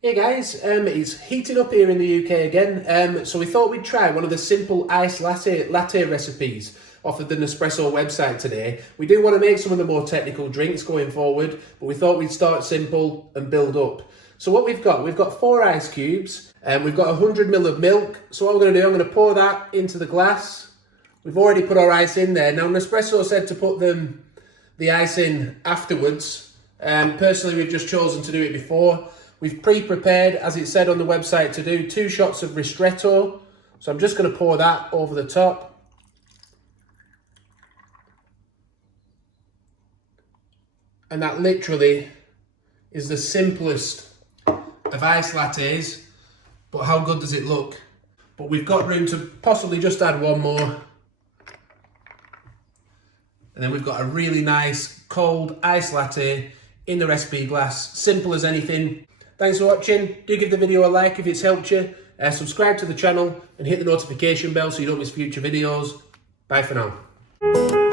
Hey guys, it's heating up here in the UK again, so we thought we'd try one of the simple iced latte recipes off of the Nespresso website today. We do want to make some of the more technical drinks going forward, but we thought we'd start simple and build up. So what we've got 4 ice cubes, and we've got 100ml of milk. So what I'm going to do, I'm going to pour that into the glass. We've already put our ice in there. Now Nespresso said to put the ice in afterwards. Personally, we've just chosen to do it before. We've pre-prepared, as it said on the website, to do 2 shots of Ristretto. So I'm just going to pour that over the top. And that literally is the simplest of iced lattes. But how good does it look? But we've got room to possibly just add one more. And then we've got a really nice cold iced latte in the recipe glass. Simple as anything. Thanks for watching. Do give the video a like if it's helped you. Subscribe to the channel and hit the notification bell so you don't miss future videos. Bye for now.